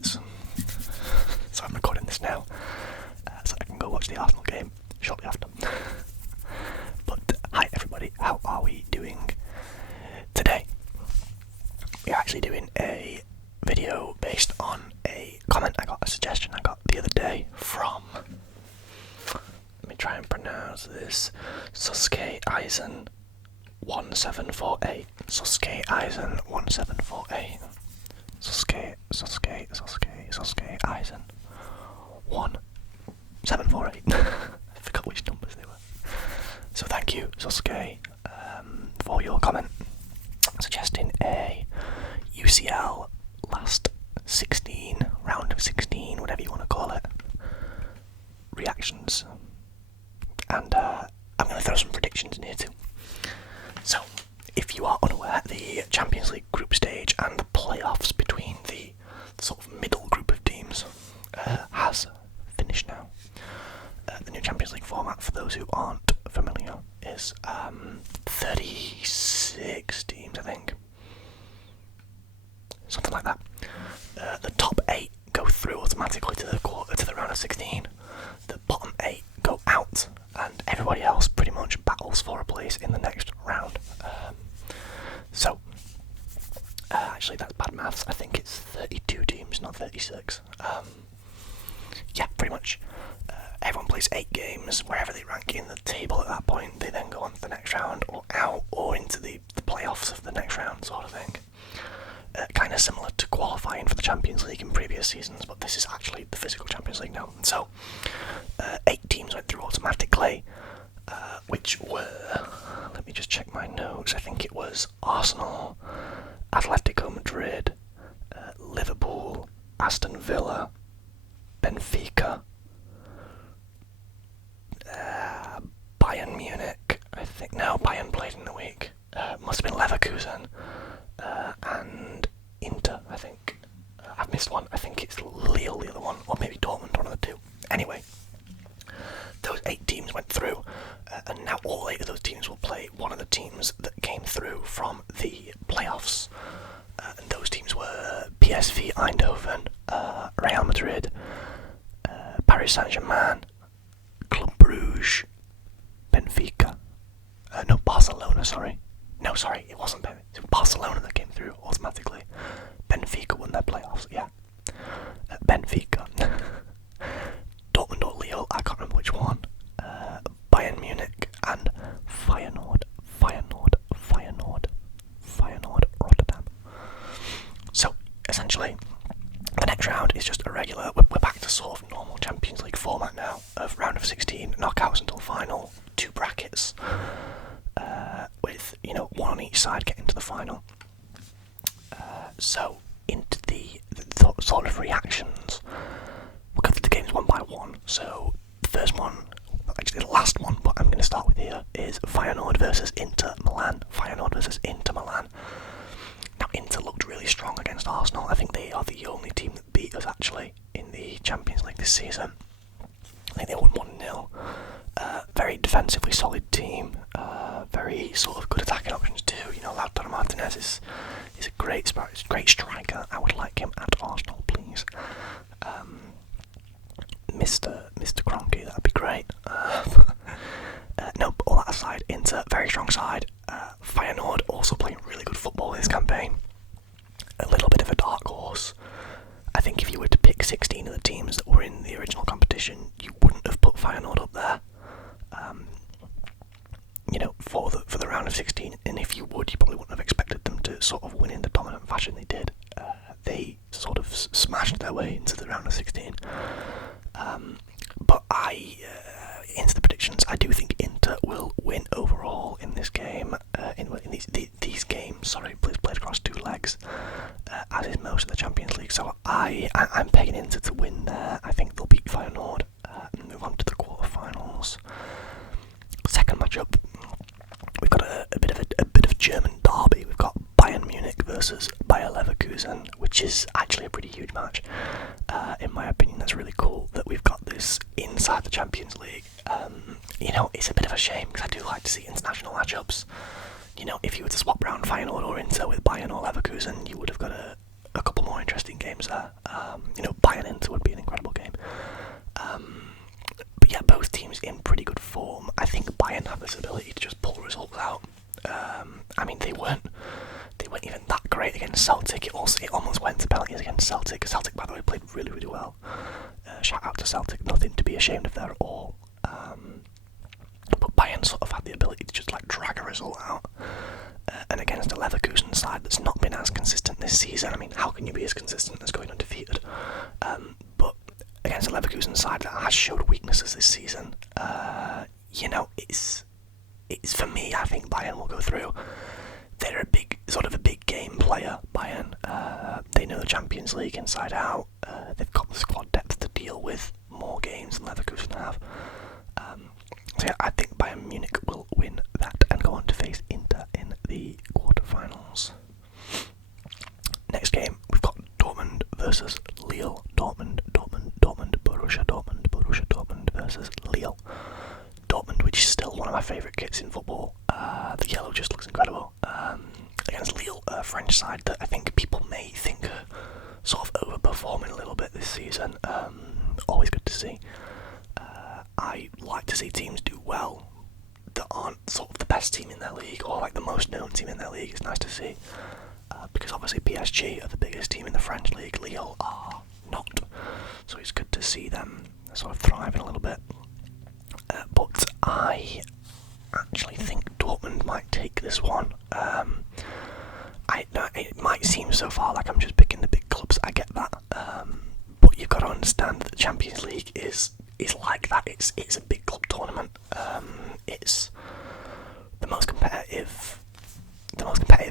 minutes. So I'm recording this now, so I can go watch the Arsenal game shortly after. But hi everybody, how are we doing today? We're actually doing a video based on a comment a suggestion I got the other day from, let me try and pronounce this, Suske Eisen 1748. Suske Eisen 1748. Suske Eisen 1748. I forgot which numbers they were. So thank you, Suske, for your comment suggesting a UCL last 16, round of 16, whatever you want to call it, reactions. And I'm going to throw some predictions in here too. So, if you are unaware, the Champions League group stage and the playoffs between the sort of middle group of teams has finished now. The new Champions League format, for those who aren't familiar, is 36 teams, I think. Something like that. The top 8 go through automatically to the round of 16. The bottom 8 go out, and everybody else pretty much battles for a place in the next round. Actually that's bad maths. I think it's 32 teams, not 36. Yeah, pretty much. Everyone plays 8 games wherever they rank in the table at that point. They then go on to the next round, or out, or into the playoffs of the next round, sort of thing. Kind of similar to qualifying for the Champions League in previous seasons, but this is actually the physical Champions League now. So, 8 teams went through automatically, which were, let me just check my notes, I think it was Arsenal, Atletico Madrid, Liverpool, Aston Villa, Benfica, Bayern Munich, I think. No, Bayern played in the week. Must have been Leverkusen, and Inter, I think. I've missed one. I think it's Lille, the other one, or maybe Dortmund, one of the two. Anyway, those 8 teams went through, and now all 8 of those teams will play one of the teams that came through from the playoffs. And those teams were PSV Eindhoven, Real Madrid, Paris Saint-Germain, Club Brugge, Benfica. No, Barcelona, sorry. No, sorry, it wasn't Benfica. It was Barcelona that came through automatically. Benfica won their playoffs, yeah. Benfica. Dortmund or Lille, I can't remember which one. Bayern Munich and Feyenoord Rotterdam. So, essentially, the next round is just a regular, we're back to sort of normal Champions League format now, of round of 16, knockouts until final, 2 brackets, with, one on each side getting to the final. So, into the sort of reactions, we'll go through the games one by one. So, the first one, actually the last one, but I'm going to start with here, is Feyenoord versus Inter Milan. Now, Inter looked really strong against Arsenal. I think they are the only team that beat us, actually, in the Champions League this season. I think they won 1-0. Very defensively solid team. Very sort of good attacking options too. Lautaro Martinez is a great striker. I would like him at Arsenal, please. Mr. Kroenke, that'd be great. No, but all that aside, Inter, very strong side. Feyenoord also playing really good football this campaign. A little bit of a dark horse. I think if you were to pick 16 of the teams that were in the original competition, you wouldn't have put Feyenoord up there. For the round of 16, and if you would, you probably wouldn't have expected them to sort of win in the dominant fashion they did. They sort of smashed their way into the round of 16. But into the predictions, I do think Inter will win overall in this game. In these games, sorry, played across 2 legs, as is most of the Champions League. So I'm pegging Inter to win there. I think they'll beat Feyenoord and move on to the quarterfinals. Second matchup, we've got a bit of German derby. We've got Bayern Munich versus Bayer Leverkusen, which is actually a pretty huge match. In my opinion, that's really cool that we've got this inside the Champions League. It's a bit of a shame because I do like to see international matchups. If you were to swap round Feyenoord or Inter with Bayern or Leverkusen, you would have got a couple more interesting games there. Bayern Inter would be an incredible game. But yeah, both teams in pretty good form. I think Bayern have this ability to just pull results out. They weren't even that great against Celtic. It almost went to penalties against Celtic. Celtic, by the way, played really, really well. Shout out to Celtic, nothing to be ashamed of there at all. But Bayern sort of had the ability to just drag a result out. And against a Leverkusen side that's not been as consistent this season. How can you be as consistent as going undefeated? But against a Leverkusen side that has showed weaknesses this season, it's for me. I think Bayern will go through. They're a big game player. Bayern. They know the Champions League inside out. They've got the squad depth to deal with more games than Leverkusen have. So yeah, I think Bayern Munich will win that and go on to face Inter in the quarterfinals. Next game, we've got Dortmund versus Lille. Dortmund, Borussia Dortmund versus Lille. Dortmund, which is still one of my favourite kits in football. The yellow just looks incredible. Against Lille, a French side that I think people may think are sort of overperforming a little bit this season. Always good to see. I like to see teams do well that aren't sort of the best team in their league or the most known team in their league. It's nice to see. Because obviously PSG are the biggest team in the French league. Lille are not. So it's good to see them sort of thriving a little bit. But I actually think Dortmund might take this one. It might seem so far like I'm just picking the big clubs. I get that. But you've got to understand that the Champions League is like that. It's a big club tournament. It's the most competitive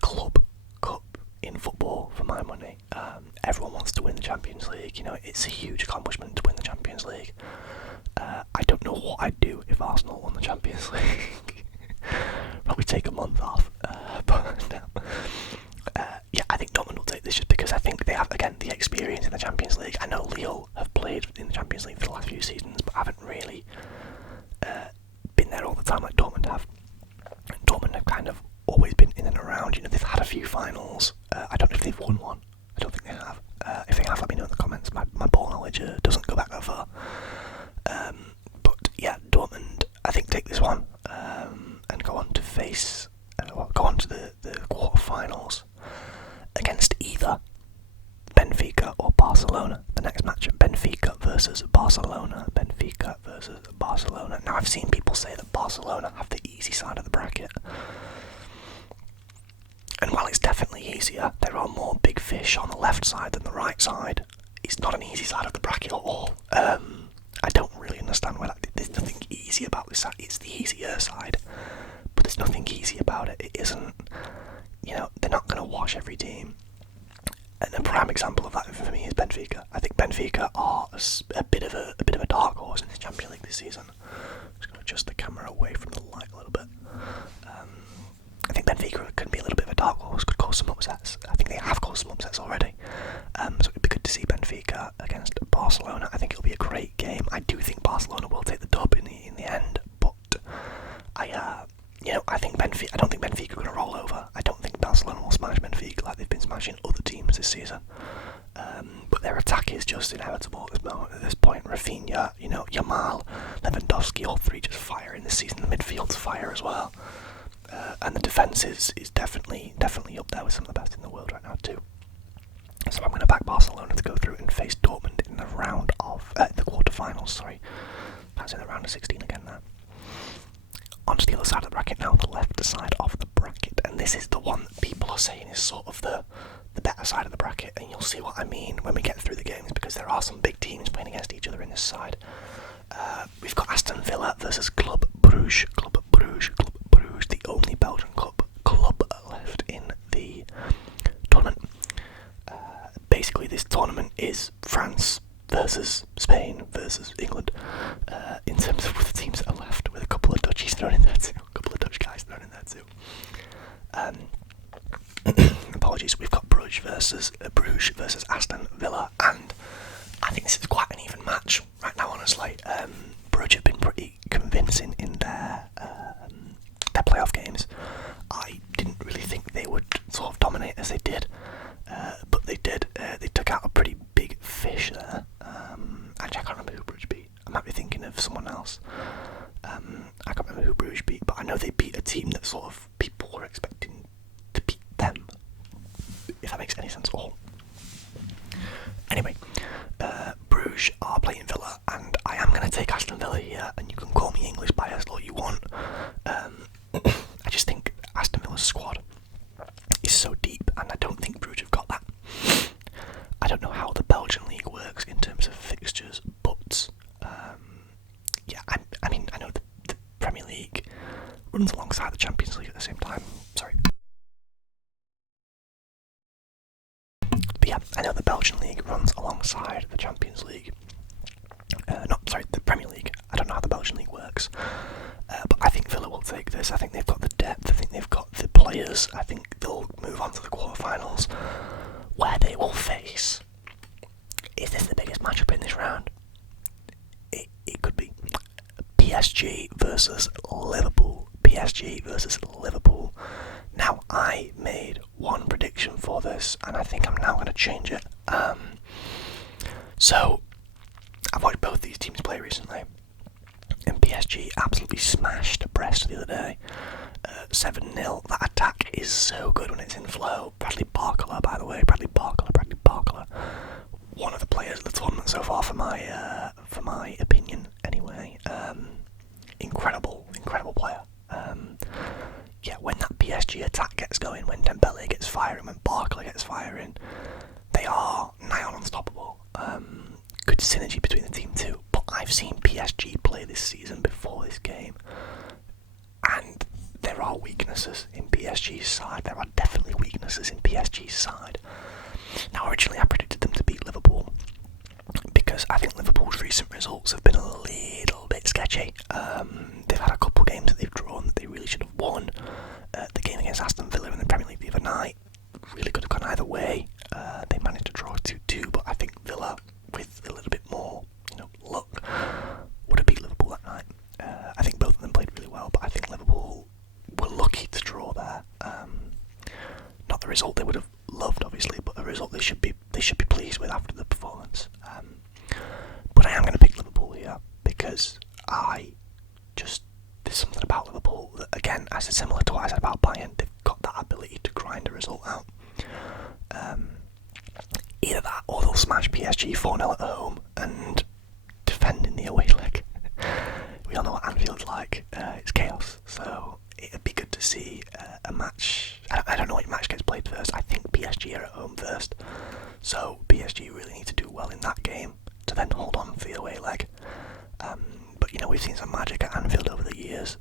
club cup in football for my money. Everyone wants to win the Champions League. It's a huge accomplishment to win the Champions League. I don't know what I'd do if Arsenal won the Champions League. Probably take a month off. Yeah, I think Dortmund will take this just because I think they have, again, the experience in the Champions League. I know Lille have played in the Champions League for the last few seasons, but haven't really been there all the time like Dortmund have. Dortmund have kind of always been in and around. They've had a few finals. I don't know if they've won one. I don't think they have. If they have, let me know in the comments. My ball knowledge doesn't go back that far. But yeah, Dortmund, I think, take this one and go on to face, go on to the quarterfinals against either Benfica or Barcelona. The next match, Benfica versus Barcelona. Benfica versus Barcelona. Now, I've seen people say that Barcelona have the easy side of the bracket. And while it's definitely easier, there are more big fish on the left side than the right side. It's not an easy side of the bracket at all. I don't really understand why there's nothing easy about this side. It's the easier side, but there's nothing easy about it. It isn't, they're not going to wash every team. And a prime example of that for me is Benfica. I think Benfica are a bit of a dark horse in the Champions League this season. I'm just going to adjust the camera away from the light a little bit. I think Benfica could be a little bit of a dark horse, could cause some upsets. I think they have caused some upsets already. So it'd be good to see Benfica against Barcelona. I think it'll be a great game. I do think Barcelona will take the dub in the end, but I don't think Benfica are going to roll over. I don't think Barcelona will smash Benfica like they've been smashing other teams this season. But their attack is just inevitable at this point. Rafinha, Yamal, Lewandowski, all three just firing this season. The midfield's fire as well. And the defence is definitely up there with some of the best in the world right now too. So I'm going to back Barcelona to go through and face Dortmund in the round of the quarterfinals. Sorry, that's in the round of 16 again now. Onto the other side of the bracket now, the left side of the bracket, and this is the one that people are saying is sort of the better side of the bracket, and you'll see what I mean when we get through the games because there are some big teams playing against each other in this side. We've got Aston Villa versus Club Brugge, the only Belgian club left in the tournament. Basically, this tournament is France versus Spain versus England in terms of the teams that are left, with a couple of Dutchies thrown in there too, a couple of Dutch guys thrown in there too. Apologies, we've got Bruges versus Aston Villa, and I think this is quite an even match right now, honestly. Bruges have been pretty convincing in their playoff games. I didn't really think they would sort of dominate as they did, but they did. They took don't know how the Belgian league works in terms of fixtures, but yeah, I mean, I know the Premier League runs alongside the Champions League at the same time. Sorry. But yeah, I know the Belgian league runs alongside the Champions League. The Premier League. I don't know how the Belgian league works. But I think Villa will take this. I think they've got the depth. I think they've got the players. I think they'll move on to the quarterfinals, where they will face. Is this the biggest matchup in this round? It could be. PSG versus Liverpool. PSG versus Liverpool. Now, I made one prediction for this, and I think I'm now going to change it. So, I've watched both these teams play recently, and PSG absolutely smashed Brest the other day. 7-0. That attack is so good when it's in flow. Bradley Barcola, by the way. Bradley Barcola. One of the players of the tournament so far, for my opinion, anyway. Incredible player. Yeah, when that PSG attack gets going, when Dembele gets firing, when Barcola gets firing, they are nigh on unstoppable. Good synergy between the team too. But I've seen PSG play this season before this game, and there are weaknesses in PSG's side. There are definitely weaknesses in PSG's side. Now, originally I predicted them to beat Liverpool because I think Liverpool's recent results have been a little bit sketchy. They've had a couple games that they've drawn that they really should have won. The game against Aston Villa in the Premier League the other night really could have gone either way. They managed to draw 2-2, but I think Villa, with a little bit more, luck, would have beat Liverpool that night. I think both of them played really well, but I think Liverpool were lucky to draw there. Not the result they would have loved, obviously, but a result they should be pleased with after the performance. But I am going to pick Liverpool here because there's something about Liverpool that, again, as is similar to what I said about Bayern, they've got that ability to grind a result out. Either that or they'll smash PSG 4-0 at home and defend in the away leg. We all know what Anfield's like. It's chaos, so it'd be good to see a match. I don't know what match gets played first. I think PSG are at home first, so PSG really need to do well in that game to then hold on for the away leg. But we've seen some magic at Anfield over the years.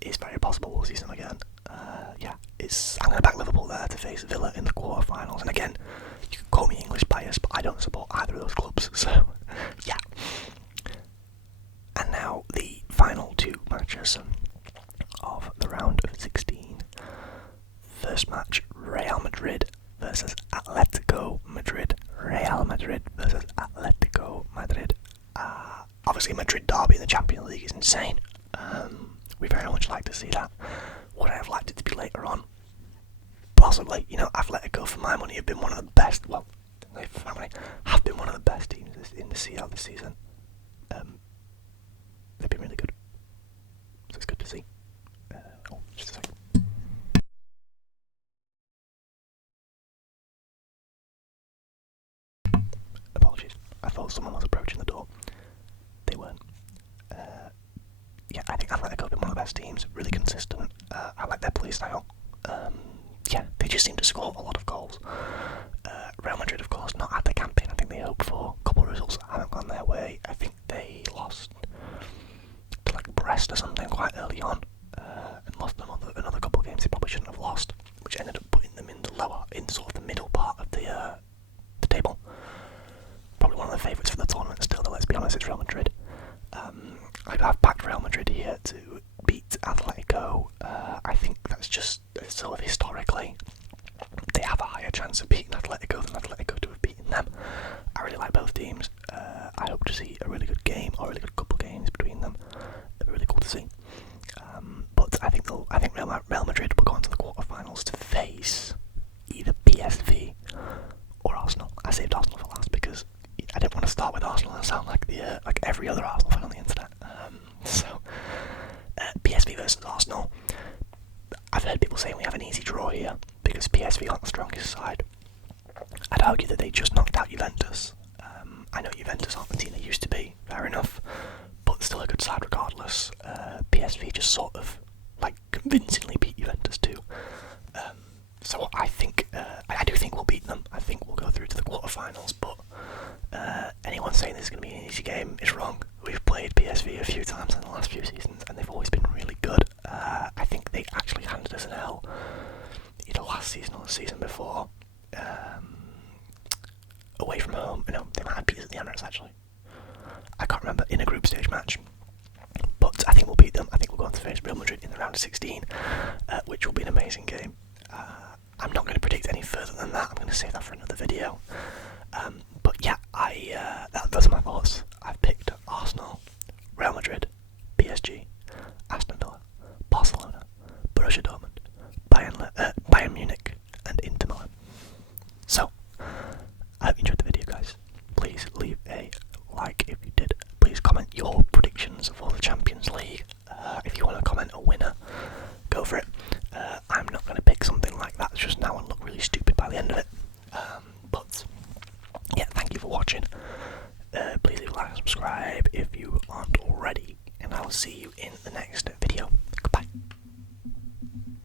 It's very possible we'll see some again. I'm going to back Liverpool there to face Villa in the quarterfinals. And again, you can call me English biased, but I don't support either of those clubs. So, yeah. And now the final two matches of the round of 16. First match, Real Madrid versus Atletico Madrid. Real Madrid versus Atletico Madrid. Obviously, Madrid derby in the Champions League is insane. We very much like to see that. Would I have liked it to be later on? Possibly. Atletico, for my money, have been one of the best. Well, for my money, have been one of the best teams in the CL this season. They've been really good, so it's good to see. Just a second. Apologies. I thought someone was approaching the door. They weren't. I think Atletico have been one of the best teams. Really consistent. I like their play style. They just seem to score a lot of goals. Real Madrid, of course, not had the campaign I think they hoped for. A couple of results that haven't gone their way. I think they lost to Brest or something quite early on, and lost another couple of games they probably shouldn't have lost, which ended up putting them in sort of the middle part of the table. Probably one of the favourites for the tournament still, though, let's be honest, it's Real Madrid. I've backed Real Madrid here to beat Atletico. I think that's just sort of historically, they have a higher chance of beating Atletico than Atletico to have beaten them. I really like both teams. I hope to see a really good game or a really good couple of games between them. It'll be really cool to see. But I think Real Madrid will go on to the quarterfinals to face either PSV or Arsenal. I saved Arsenal for last because I didn't want to start with Arsenal and sound like every other Arsenal fan on the internet. PSV versus Arsenal. I've heard people saying we have an easy draw here because PSV aren't the strongest side. I'd argue that they just knocked out Juventus. I know Juventus aren't the team they used to be, fair enough, but still a good side regardless. PSV just sort of convincingly beat Juventus too. So I think I do think we'll beat them. I think we'll go through to the quarterfinals. semi-finals, but anyone saying this is going to be an easy game is wrong. We've played PSV a few times in the last few seasons, and they've always been really good. I think they actually handed us an L either last season or the season before, away from home. No, they might have beat us at the Emirates, actually. I can't remember, in a group stage match. But I think we'll beat them. I think we'll go on to face Real Madrid in the round of 16, which will be an amazing game. I'm not going to predict any further than that. I'm going to save that for another video.